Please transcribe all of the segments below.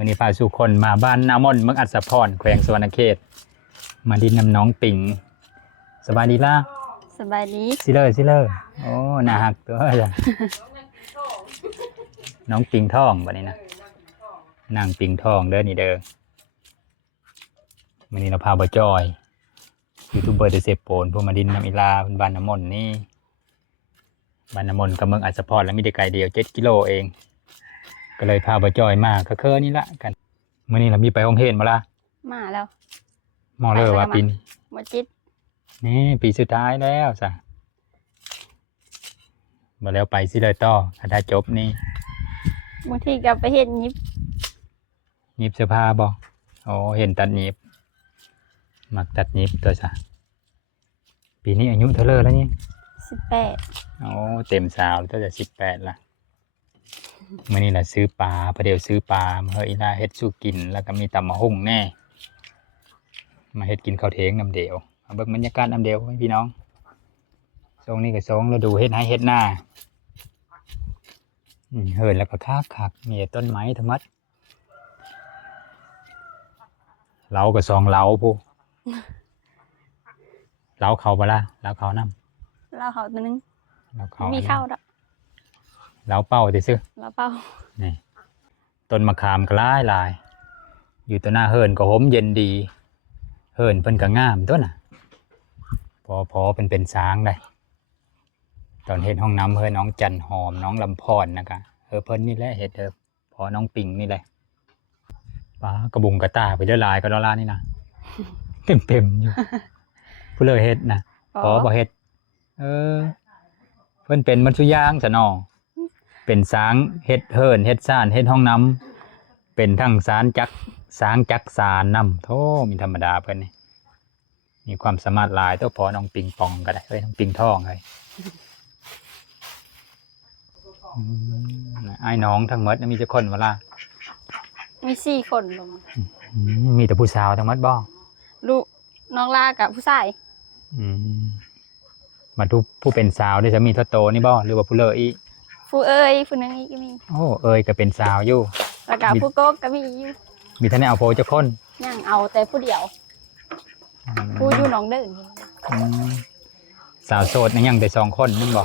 มื้อนี้พาสู่คนมาบ้านนามนเมืองอัศพรแขวงสวรรณเขตมาดินน้ำน้องปิงสบายดีล่ะสบายดีสิเลอโอ้น่าฮักตัวจ้ะ น้องปิงทองบัดนี้นะนางปิงทองเด้อนี่เด้อมื้อนี้เราพาบ่จอยยูทูบเบอร์เดเซโปนพวกมาดินน้ำอีลาบ้านน้ำมนนี่บ้านน้ำมนกับเมืองอัศพรแล้วมีแต่ไกลเดียว7 กิโลเองก็เลยพาบ่จอยมาก็คือนี่ละกันมื้อนี้เรามีไปโรงเรียนบ่ล่ะมาแล้วมอเลยว่าปีนี้บ่จิตนี่ปีสุดท้ายแล้วซะบ่แล้วไปสิเลยต่อถ้าจบนี่บางทีก็ไปเฮ็ดหยิบเสื้อผ้าบ่โอ้เห็นตัดหยิบมักตัดหยิบตัวซะปีนี้อายุเท่าแล้วนี่18โอ้เต็มสาวตั้งแต่18ละมื้อนี้ล่ะซื้อปลาประเดี๋ยวซื้อปลามาเฮ็ดอีลาเฮ็ดสู่กินแล้วก็มีตำมะฮุ่งแน่มาเฮ็ดกินข้าวเทงน้ำเดียวเบิ่งบรรยากาศน้ำเดียวพี่น้องช่วงนี้ก็ฤดูเฮ็ดให้เฮ็ดหน้าเฮินแล้วก็คักมีต้นไม้ทั้งหมดเล้าก็2เล้าพูเล้าเขาบ่ล่ะเล้าเขานำเราเขาตัวนึงเล้าเขามีเข้าดอกเล้าเป้าซื่อเราเป้านี่ต้นมะขามก็หลายอยู่ตัวหน้าเฮินก็หอมเย็นดีเฮินเพิ่นก็งามตัวน่ะพอเป็นช้างได้ตอนเฮ็ดห้องน้ำเฮินน้องจันหอมน้องลำพรนะคะเพิ่นนี่แหละเฮ็ดพอน้องปิงนี่แหละปลากระบุงกระตาไปเด้อลายก็ดอลลาร์นี่นะ เต็มอยู่ผู้เลยเฮ็ดนะพอบ่เฮ็ดเพิ่นเป็นมันสุยางซะเนาะเป็นช้างเฮ็ดเฮินเฮ็ดซ่านเฮ็ดห้องน้ำเป็นทั้งช้างจักสานนำโธ่มีธรรมดาเพิ่นนี่มีความสามารถหลายตัวพอน้องปิงปองก็ได้น้องปิงทองเลยไอ้น้องทั้งหมดมีจักคนบ่ล่ะมี4 คนลงมีแต่ผู้สาวทั้งหมดบ่ลูกน้องลากับผู้ชายมาทุกผู้เป็นสาวได้จะมีโตนี่บ่หรือว่าผู้เลออีผู้เอ้ยผู้นึงอีกก็มีโอ้เอ้ยก็เป็นสาวอยู่แล้วก็ผู้โกก็มีอยู่มีท่านเอาโพจักคนยังเอาแต่ผู้เดียวผู้อยู่หนองเดินสาวโสดยังได้2 คนนึงบ่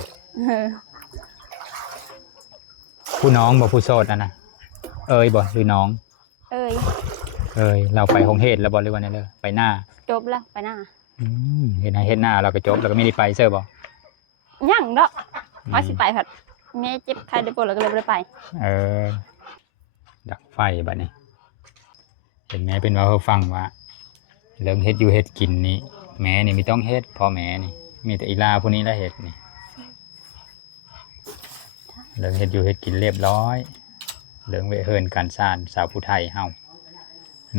ผู้น้องบ่ผู้โสดนะเอ้ยบ่หรือน้องเอ้ยเราไปโรงเรียนแล้วบ่หรือว่าไงเลยไปหน้าจบแล้วไปหน้าเฮ็ดหน้าเราก็จบแล้วก็ไม่ได้ไปเซ้อบ่ยังดอกว่าสิไปผัดแม่เจ็บไข้ได้ปวดแล้วก็เลยบ่ได้ไปดักไฟบัดนี้เป็นแม่เป็นว่าเฮาฟังว่าเรื่องเฮ็ดอยู่เฮ็ดกินนี่แม่นี่ไม่ต้องเฮ็ดพ่อแม่นี่มีแต่อีลาผู้นี้ละเฮ็ดนี่เรื่องเฮ็ดอยู่เฮ็ดกินเรียบร้อยเรื่องเวเฮินการสานสาวผู้ไทยเฮา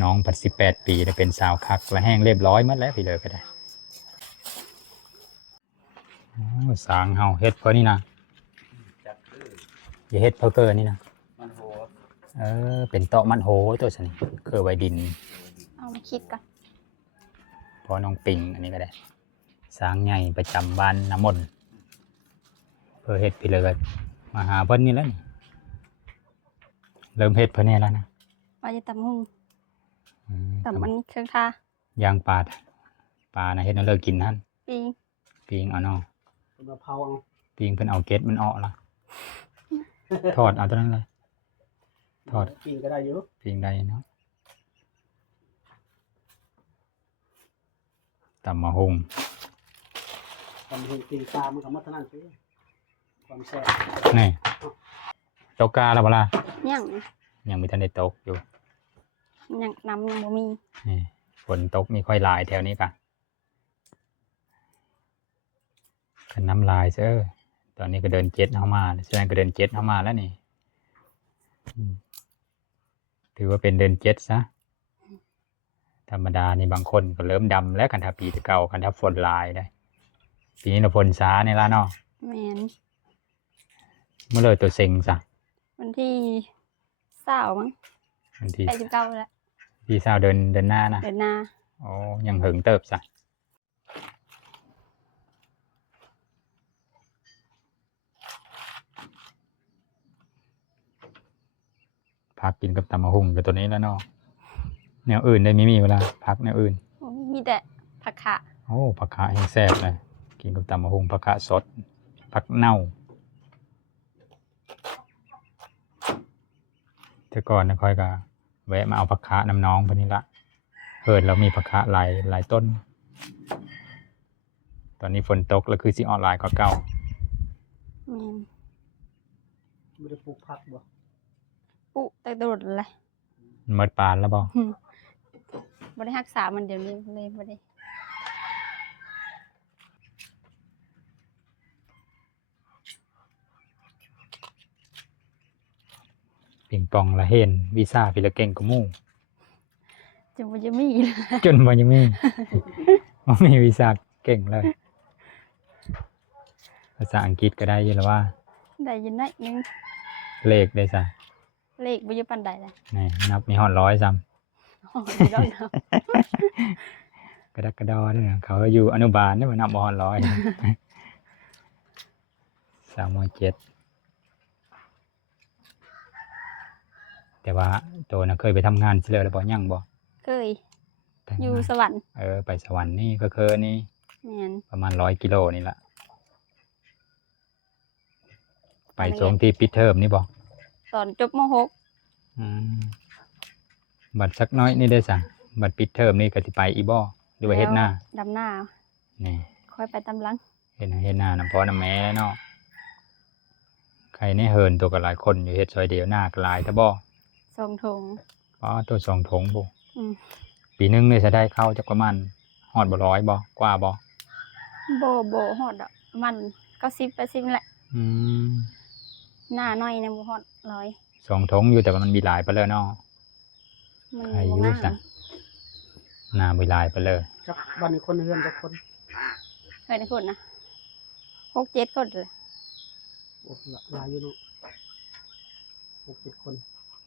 น้องปัด18 ปีแล้วเป็นสาวคักและแห้งเรียบร้อยหมดแล้วพี่เลยก็ได้สางเฮาเฮ็ดเพราะนี่นะอย่าเฮ็ดเพราะเกินนี่นะมันโหเป็นเตาะมันโหตัวฉันคือไว้ดินเอามาคิดกันพอน้องปิงอันนี้ก็ได้สางใหญ่ประจำบ้านน้ำมนต์เพื่อเฮ็ดพี่เลยก็มาหาเพิ่นนี่แล้วนี่เริ่มเฮ็ดเพิ่นนี่แล้วนะว่าจะตำหุ่งตำมันเครื่องท่ายางปลานะเฮ็ดนั่นเลิกกินนั่นปิงเอาเนาะปิงเพิ่นเอาเกล็ดมันออกละทอดเอาตัวนั้นเลยทอดปิงก็ได้อยู่ปิงได้เนาะตำมะฮุ่งปิงปลามันก็มาเท่านั้นสิความแซ่บนี่ตกกาแล้วบ่ล่ะยังมีทันได้ตกอยู่ยังน้ำยังบ่มีนี่ฝนตกมีค่อยหลายแถวนี้กะขันน้ำลายเซ้อตอนนี้ก็เดินเจ็ดเข้ามาแสดงก็เดินเจ็ดเข้ามาแล้วนี่ถือว่าเป็นเดินเจ็ดซะธรรมดานี่บางคนก็เริ่มดำแล้วคันทับปีเก่าคันทับฝนลายได้ปีนี้เราฝนช้าในละเนาะแม่นเมื่อเลยตัวเซ็งซะวันที่20มั้งวันที่89แล้วที่20เดินหน้านะเดินหน้าอ๋อยังหึงเติบซะ พักกินกับตำมะฮุ่งกับตัวนี้แล้วเนาะแนวอื่นได้ไม่มีเวลาพักแนวอื่น มีแต่ผักขะ โอ้ผักคะแห้งแซ่บเลยกินกับตำมะฮุ่งผักคะสดผักเน่าแต่ก่อนนะค่อยก็แวะมาเอาผักคะน้ำน้องพอนี้ละเกิดเรามีผักคะหลายต้น ตอนนี้ฝนตกแล้วคือสิออนไลน์ก็เก่า แม่น ไม่ได้ปลูกผักบ่ ปุแต่โดดเลย มันเมิดปานแล้วบ่ บ่ได้รักษามันเดี๋ยวนี้เลยบ่ได้ ปิงปองละเห็นวีซ่าพิละเก่งกว่าหมู่ จะบ่จะมีเลย จนบ่ยังมี บ่มีวีซ่าเก่งเลย ภาษาอังกฤษก็ได้อยู่แล้วว่า ได้ยินหน่อยนึง เลขได้ซะ เลขบ่อยู่ปานใดเลย นี่นับมีฮอด100ซ้ำ โอ้ยดอกนะ กระดักกระดอนี่นะเขาอยู่อนุบาลนี่มันนับบ่ฮอด100 307แต่ว่าโตน่ะเคยไปทำงานซิเลยแล้วบ่ยังบ่ เคย แต่ง อยู่ งาน สวรรค์ ไปสวรรค์นี่ก็คือนี่ แม่น ประมาณ100 กิโลนี่ล่ะไปช่วงที่ปิดเทอมนี่บ่ ตอนจบม อืมบัดสักน้อยนี่ได้ซะบัดปิดเทอมนี่ก็สิไปอีบ่หรือ .6 ว่าเฮ็ดหน้า ดำหน้า นี่ ค่อยไปตำหลัง เฮ็ดหน้านำพ่อนำแม่เนาะใครในเฮินตัวก็หลายคนอยู่เฮ็ดซอยเดียวหน้าก็หลายถ้าบ่ ทรงถุง อ๋อตัว2 ถุงบ่ อืม ปีหนึงนี่จะได้เข้าจักประมาณฮอดบ่100บ่กว่าบ่ บ่ฮอดดอกประมัน90 80แหละ อืม หน้าน้อยนะบ่ฮอด100 2 ถุงอยู่แต่ว่ามันมีหลายไปเลยเนาะ มัน ใครอยู่ บ่งาม ซะหน้ามีหลายไปเลย จักบ้านนี้คนเฮือนจักคน เคยได้คนนะ6-7คนเลย โอ้หลายอยู่เนาะ6-7 คน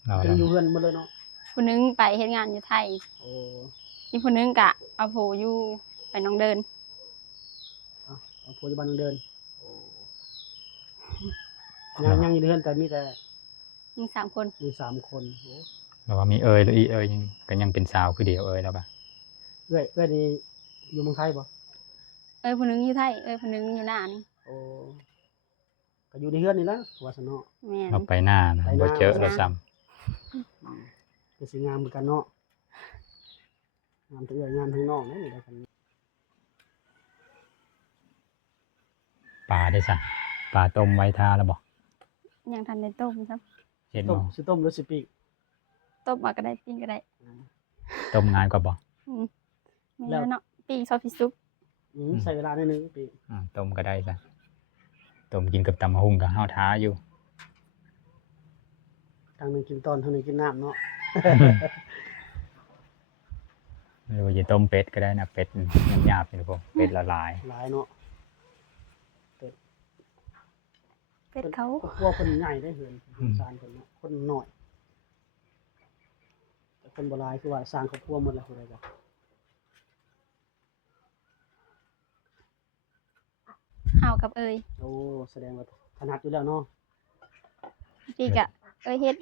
เรา ยังอยู่เฮือนหมดเลยเนาะ ผู้หนึงไปเฮ็ดงานอยู่ไทย โอ้ อีกผู้หนึงก็เอาผู้อยู่ไปหนองเดิน เอาปัจจุบันเดินโอ้ยังอยู่ในเฮือนแต่มีแต่ มี3คน มี3 คนโอ้ เราว่ามีหรืออียังก็ยังเป็นสาวคือเดียวแล้วป่ะ เอ้ยนี่อยู่เมืองไทยบ่ ผู้หนึงอยู่ไทยผู้หนึงอยู่หน้านี่ โอ้ก็อยู่ในเฮือนนี่แหละว่าซั่นเนาะ แม่น เราไปหน้านะ ไปหน้า บ่เจอเราซ้ ก็สิงามเหมือนกันเนาะงามทั้งเอื้อยงามทั้งน้องนี่ได้กัน ำปลาได้ซะปลาต้มไว้ทาแล้วบ่ ยังทันได้ต้มครับ เห็น ต้ม บ่ สิต้มหรือสิปีก ต้มมาก็ได้ปิ้งก็ได้ ต้มง่ายกว่าบ่ มีแล้วเนาะปิ้งซอสพริกซุป ใส่เวลาหน่อยนึงปีก ต้มก็ได้ซะต้มกินกับตำมะฮุ่งก็เฮาท้าอยู่ ทางหนึงกินตอนทางหนึงกินน้ำเนาะ หรือว่าจะต้มเป็ดก็ได้นะเป็ดหยาบๆนี่พวกเป็ดละลาย หลายเนาะ เป็ดเขา พวกคนใหญ่ได้เหือนสร้างคนเนาะคนน้อยแต่คนโบราณคือว่าสร้างครอบครัวหมดแล้วคืออะไรกัน เฮากับเอย โอ้แสดงว่าถนัดอยู่แล้วเนาะ พี่กะเอยเฮ็ด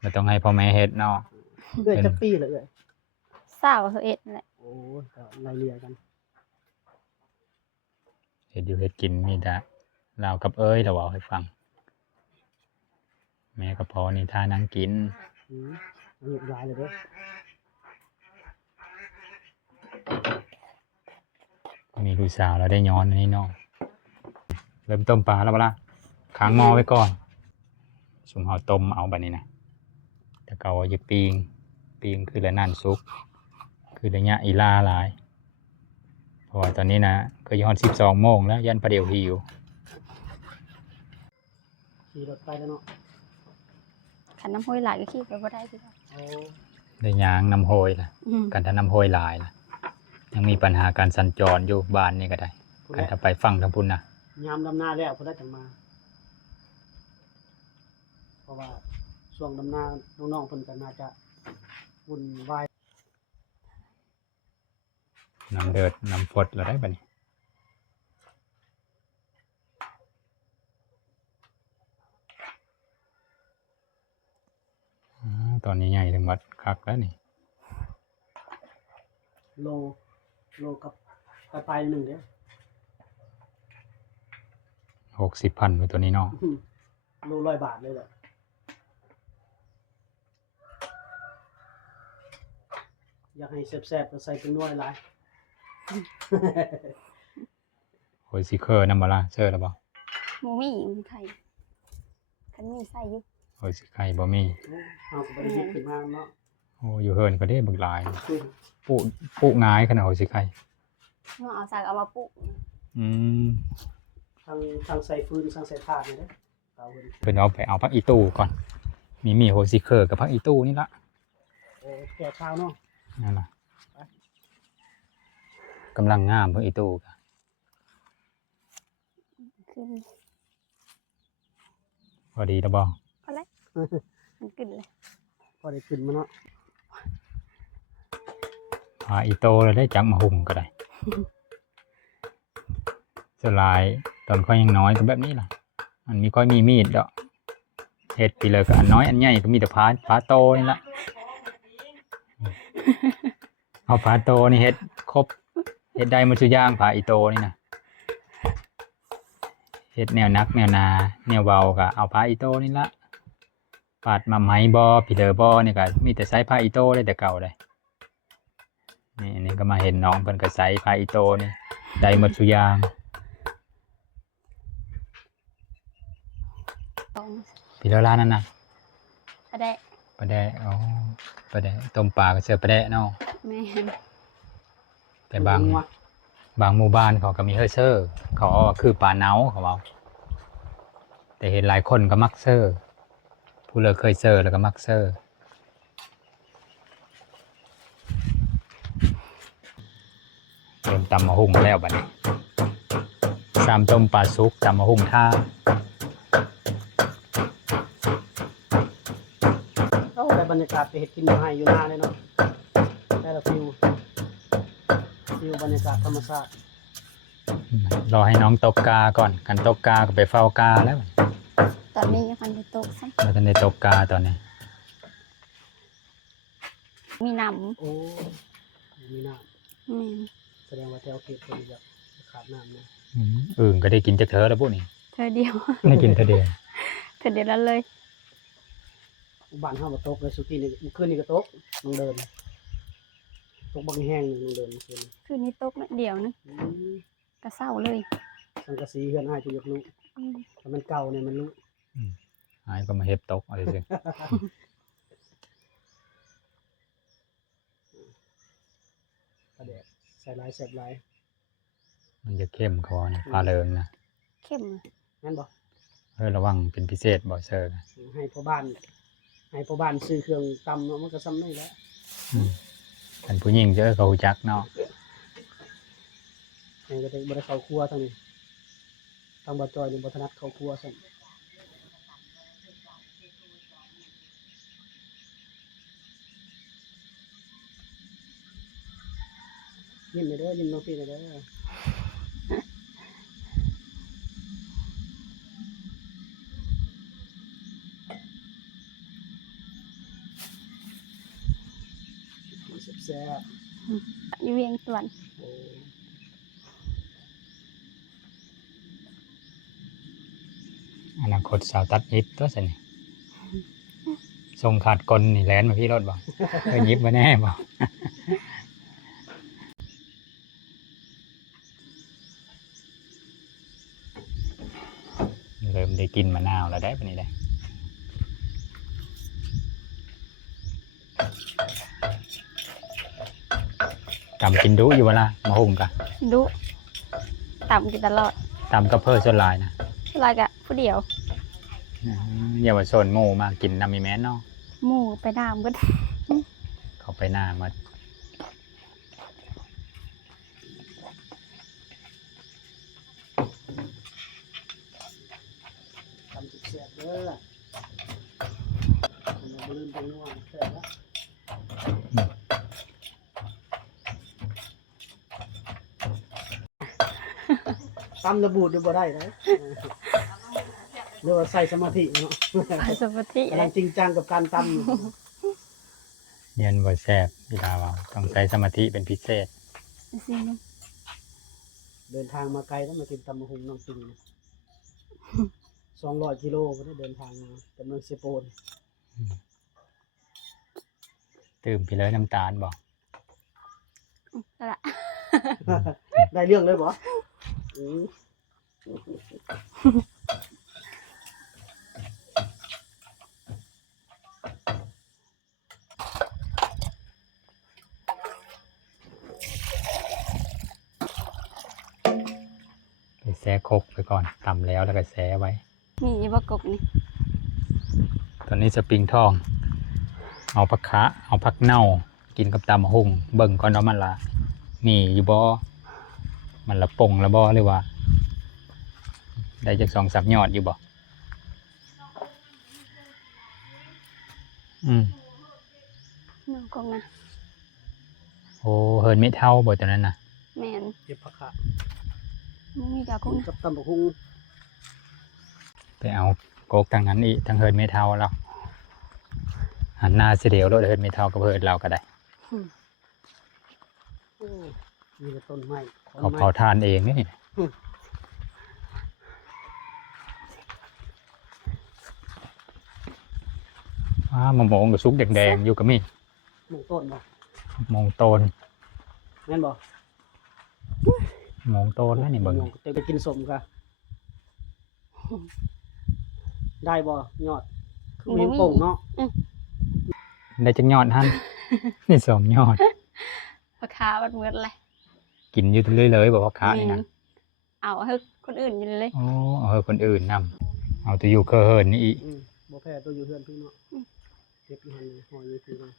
ไม่ต้องให้พ่อแม่เฮ็ดเนาะ เอ้ยจักปีเลยเอ้ย 21นั่นแหละ โอ้ก็ไล่เลี่ยกัน เฮ็ดอยู่เฮ็ดกินมีแต่เรากับเอ้ยเราเอาให้ฟัง แม่กับพ่อนี่ท่านั่งกิน อายุหลายเลยเด้อ มีลูกสาวแล้วได้ย้อนอันนี้เนาะเริ่มต้มปลาแล้วบ่ล่ะค้างหม้อไว้ก่อนสุ่มเฮาต้มเอาบัดนี้นะแต่เก่าอย่าปิ้งคือละนั่นสุก คือระยะอีลาหลาย เพราะว่าตอนนี้นะก็ย้อน12 โมงแล้วยันประเดี๋ยวหิว ขี่รถไปแล้วเนาะ ขันน้ำห้อยหลายก็ขี้ไปบ่ได้คือ โอ้ ได้ยางน้ำโหยล่ะ กันถ้าน้ำโหยหลายล่ะ ยังมีปัญหาการสัญจรอยู่บ้านนี่ก็ได้ ผู้ กัน ใด ถ้าไปฟังทางพุ่นนะ ยามดำนาแล้วผู้ใดจังมา เพราะว่าช่วงดำนาน้องๆเพิ่นก็น่าจะวุ่นวาย น้ำเดือดน้ำฟดเราได้บัดนี้ ตอนนี้ใหญ่ถึงวัดคักแล้วนี่ โลกับปลายหนึ่งเด้อ 60,000ไปตัวนี้เนาะ โล100 บาทเลยแหละอยากให้แซ่บๆก็ใส่เป็นหน่วยหลาย โอ้ยสิเคอร์นำบ่ล่ะเจอแล้วบ่ หมูมีไข่คันมีใส่อยู่ โอ้ยสิไข่บ่มี เอาก็บ่ได้เฮ็ดขึ้นมาเนาะ โอ้อยู่เฮิรนก็ได้บักหลายปุง่ายขนาดโอ้ยสิไข่ เอาใส่เอามาปลูก อืม ทางใส่ฟืนทางใส่ถ่านนี่เด้อเตาเพิ่น เพิ่นเอาไปเอาพักอีตู้ก่อนมีโหสิเคอร์กับพักอีตู้นี่ละ แก่ข้าวเนาะ นั่นล่ะกำลังงามพักอีตู้ก็ ขึ้น พอดีแล้วบ่ มันขึ้นเลย พอได้ขึ้นมาเนาะ พาอีโตแล้วได้จักมาหุ่มก็ได้ สลายตอนเขายังน้อยก็แบบนี้ล่ะมันมีค่อยมีมีดดอกเฮ็ดไปเลยก็อันน้อยอันใหญ่ก็มีแต่พาโตนี่ละเอาพาโตนี่เฮ็ดครบเฮ็ดได้หมดทุกอย่างพาอีโตนี่นะเฮ็ดแนวนักแนวนาแนวเบาก็เอาพาอีโตนี่ละปาดมาไหมบอผีเดอบอนี่ก็มีแต่ใช้พาอีโตได้แต่เก่าเลยนี่ก็มาเห็นน้องเพิ่นก็ใช้พาอีโตนี่ได้หมดทุกอย่าง ตรง พี่แล้วร้านนั้นนะ ก็ได้ ปลาแดะอ๋อปลาแดะต้มปลาก็เสิร์ฟปลาแดะเนาะ แม่น แต่บางหมู่บ้านเขาก็มีเฮอร์เซอร์เขาว่าคือปลาเนาเขาเอาแต่เห็นหลายคนก็มักเซอร์ผู้เลิกเคยเซอร์แล้วก็มักเซอร์เริ่มตำมะฮุ่งมาแล้วบัดนี้สามต้มปลาซุกตำมะฮุ่งท่า ได้บรรยากาศไปเฮ็ดกินอยู่ให้อยู่หน้าเลยเนาะได้ละฟิวบรรยากาศธรรมชาติ รอให้น้องตกกาก่อนกันตกกาก็ไปเฝ้ากาแล้ว ตอนนี้ยังพันจะตกซ้ เราจะได้ตกกาตอนนี้ ำมีน้ โอ้มีน้ ำแม่น ำแสดงว่าแถวเขตคนอยากขาดน้ำนะ อื่นก็ได้กินจากเธอแล้วพวกนี้ เธอเดียว ได้กินเธอเดียว เธอเดียวแล้วเลย บ้านเฮาบ่ตกเลยสุกี้นี่เมื่อคืนนี่ก็ตกลงเดินตกบักแห้งลงเดินเมื่อคืน คืนนี้ตกนิดเดียวนึง อืม ก็เศร้าเลย สังกะสีเฮือนอ้ายจะอยากรู้ อืม แต่มันเก่าเนี่ยมันรู้ หายก็มาเฮ็ดตกอะไรสิ ปลาแดกใส่หลายแซ่บหลาย มันจะเข้มคอนะปลาเริงนะ เข้ม งั้นบ่ ระวังเป็นพิเศษบ่เซอร์นะ ให้พ่อบ้านซื้อเครื่องตำเนาะมันก็ซ้ำนี่แหละ เป็นผู้หญิงเจอเขารู้จักเนาะ ให้ก็ได้บ่ได้เข้าครัวทางนี้ทางบ่จอยนี่บ่ถนัดเข้าครัวซ้ำยิ้มไปเด้อยิ้มน้องพี่หน่อยเด้อ แซ่บ อยู่เวียงสวน ๆโอ้ อนาคตสาวตัดยิบตัวสินี่ทรงขาดกลนี่แลนมาพี่รถบ่เคยยิบมาแน่บ่เริ่มได้กินมะนาวแล้วได้ปะนี่ได้ตำกินดุอยู่เวลามาหุ่มกะ ดุต่ำกินตลอด ตำกับเพื่อส่วนหลายนะ เวลากะผู้เดียว เยาวชนหมู่มากินน้ำมีแม่นเนาะ หมู่ไปน้ำก็ เขาไปหน้ามา ทำแซ่บๆเด้อมันบ่ลืมไปนัวแซ่บแล้วตำระบูดดูบ่ได้นะเรียกว่าใส่สมาธิเนาะ สมาธิ กำลังจริงจังกับการตำอยู่ เรียนบ่แซ่บพี่ดาว่าต้องใช้สมาธิเป็นพิเศษ สิลุง เดินทางมาไกลแล้วมากินตำบักหุ่งน้องปิง200 กิโลก็ได้เดินทางมาจากเมืองเซโปน ตื่มพี่เลยน้ำตาลบ่ นั่นละ ได้เรื่องเลยบ่อืม ไปแซ่ครกไปก่อนตำแล้วก็แซ่ไว้ มีอีบ่กบนี่ ตอนนี้สปริงทอง เอาผักคะเอาผักเน่า กินกับตำบักหุ่งเบิ่งก่อนว่ามันละมีอยู่บ่มันละป่งละบ่หรือว่า ได้จาก2-3 ยอดอยู่บ่น้องกงนะ โอ้เฮินไม่เท่าบ่ตอนนั้นน่ะ แม่น เก็บผักคะ มึงมีกะก กิ ง นกับตำบักหุ่ง ไปเอาโกกทางนั้นอีกทางเฮินไม่เท่าเราหันหน้าเสียเดียวรถเฮินไม่เท่ากับเฮินเราก็ได้ โอ้มีแต่ต้นไม้ เขาเผาทานเองนี่มะม่วงกับซุกแดงๆอยู่กับมี หมู่ต้นบ่ มงโตน แม่นบ่ มงโตนแล้วนี่เบิ่ง จะไปกินสมกะได้บ่ยอดคือเห็นโป่งเนาะ ได้จักยอดหั่น นี่2 ยอด ราคาบัดเมิดเลย กินอยู่เรื่อยเลยบอกว่าค้านี่ แม่ นะ นเอาให้คนอื่นอยู่เลย โอ้เอาให้คนอื่นนำเอาตัวอยู่เคอเฮินนี่อีก บ่แพ้ตัวอยู่เฮือนพี่เนาะเก็บอยู่หั่นเลยหอยอยู่พี่เนาะ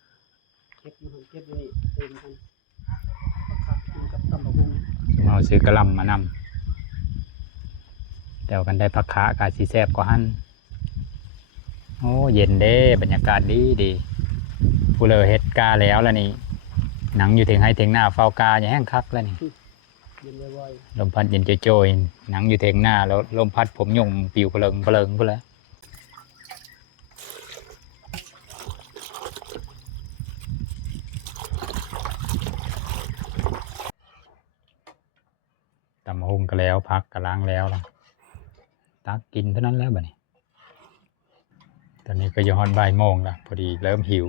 เก็บอยู่หั่นเก็บไว้เต็มกันผักคะกินกับตำบักหุ่ง เอาซื้อกระหลำมานำแต่ว่ากันได้ผักขากาสีแซ่บกว่าหั่นโอ้เย็นเด้บรรยากาศดีดีผู้เลอเฮ็ดกาแล้วล่ะนี่หนังอยู่ถึงให้ถึงหน้าเฝ้ากาอย่าแห้งคักแล้วนี่ เย็นบ่อย ลมพัดเย็นโจยๆหนังอยู่ถึงหน้าแล้วลมพัดผมยุ่งปิวเพลิงเพลิงพุ่นแหล้วตำมะฮุงก็แล้วพักก็ล้างแล้วล่ะตักกินเท่านั้นแล้วบัดนี้ตอนนี้ก็ย้อนบ่ายโมงละพอดีเริ่มหิว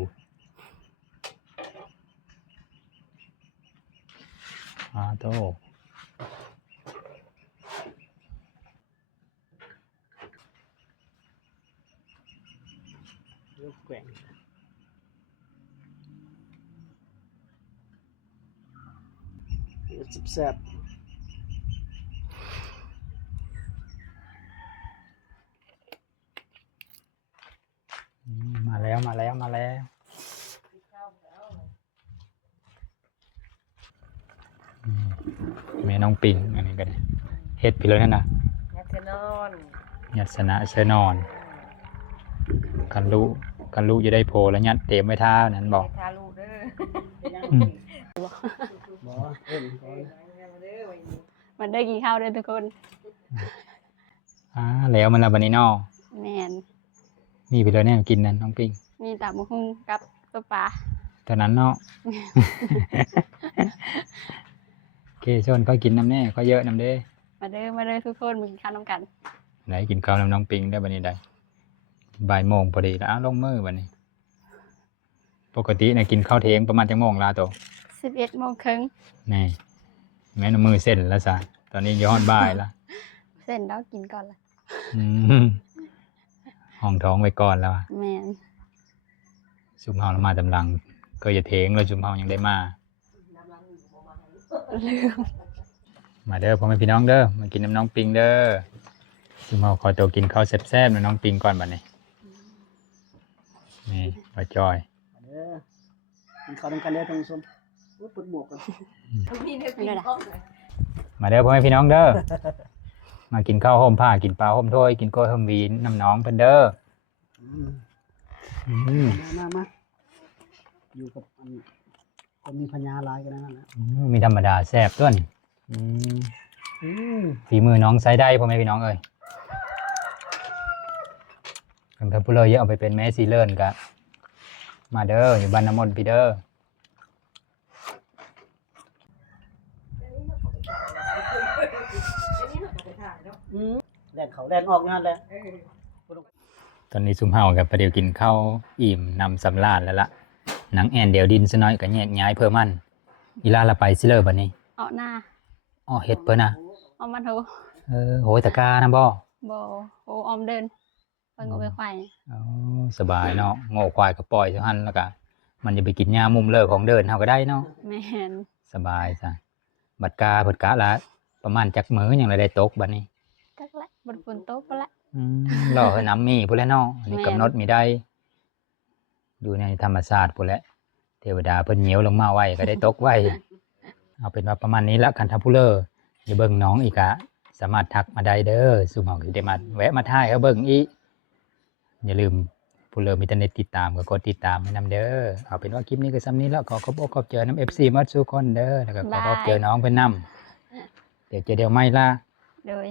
โต ๆเรียกแกว่งแซ่บ มาแล้วแม่น้องปิงอันนี้ก็ได้เฮ็ดไปเลยนั่นนะ ยัดเสนอน ยัดสนะเสนอนกันรู้จะได้โพแล้วยัดเต็มไว้ท่านั้นบอก ทาลูกเด้อ อืม ๆบ่เอิ้นก่อน มันได้กินข้าวด้วยทุกคน แล้วมันละบันนี้นอ แม่น มีไปเลยเนี่ยกินนั่นน้องปิง มีตำบักหุ่งกับตัวปลา ตอนนั้นเนาะ โอเคชวนเขากินน้ำแน่เขาเยอะน้ำเด้ มาเด้อทุกคนมากินข้าวน้ำกัน ไหนกินข้าวน้ำน้องปิงได้บันนี้ได้บ่ายโมงพอดีแล้วลงมือบันนี้ ปกตินะกินข้าวเที่ยงประมาณจังโมงลาโต 11 โมงครึ่ง นี่แม่นมือเส้นแล้วซะตอนนี้ย้อนบ่ายละ เส้นแล้วกินก่อนละ อืมห้องท้องไว้ก่อนแล้วอะ แม่น ซุมเฮาแล้วมาตำลังก็อย่าเทงแล้วซุมเฮายังได้มา ลืม มาเด้อพ่อแม่พี่น้องเด้อมากินน้ำน้องปิงเด้อซุมเฮาขอตัวกินข้าวแซ่บๆน้ำน้องปิงก่อนบัดนี้นี่ป้าจอย เด้อกินข้าวด้วยกันเด้อท่านผู้ชมโอ้ยเปิดหมวกกัน มีเนื้อกินพร้อมเลย มาเด้อพ่อแม่พี่น้องเด้อมากินข้าวห่มผ้ากินปลาห่มถ้วยกินกล้วยห่มหวีนน้ำน้องเพิ่นเด้อ อืม อืม มาอยู่กับคนมีพญาลายกันนั่นแหละ มีธรรมดาแซ่บต้นฝีมือน้องใช้ได้พ่อแม่พี่น้องเอ้ยเพิ่นผู้เลยเอาไปเป็นแม่ซีเลิร์นกะ มาเด้ออยู่บ้านน้ำมนต์พี่เด้อ แดนเขาแดนออกงานแล้ว ตอนนี้ซุมเฮากับประเดี๋ยวกินข้าวอิ่มนำสำราญแล้วล่ะหนังแอนเดียวดินซะน้อยก็แยกย้ายเพิ่มมันอีลาละไปซิเลอร์บัดนี้ เอาหน้า อ้อเฮ็ดเพิ่นน่ะ เอามันโห โหยตะกร้านะบ่ บ่โหออมเดินเพิ่นก็ไปควาย อ๋อสบายเนาะโง่ควายก็ปล่อยซะหั่นแล้วก็มันจะไปกินหญ้ามุมเลิกของเดินเฮาก็ได้เนาะ แม่น สบายจ้ะบัดกาเพิ่นกะละประมาณจักมื้อหยังเลยได้ตกบัดนี้ จักละบนฝนตกไปละ รอให้น้ำมีพุ่นแหล้วเนาะอันนี้ แม่น กำหนดมีได้อยู่ในธรรมชาติพุ่นแหละเทวดาเพิ่นเหนียวลงมาไว้ก็ได้ตกไว้ เอาเป็นว่าประมาณนี้ละคันทับผู้เลออย่าเบิ่งน้องอีกอะสามารถทักมาได้เด้อสุหมองสิได้มาแวะมาถ่ายเขาเบิ่งอีกอย่าลืมผู้เลอมีแต่เน็ตติดตามก็กดติดตามให้นำเด้อเอาเป็นว่าคลิปนี้ก็ซ้ำนี้แล้วขอขอบอกขอบเจอน้ำ FC หมดทุกคนเด้อแล้วก็ขอขอบเจอน้องเพิ่นนำเดี๋ยวไม่ล่ะ โดย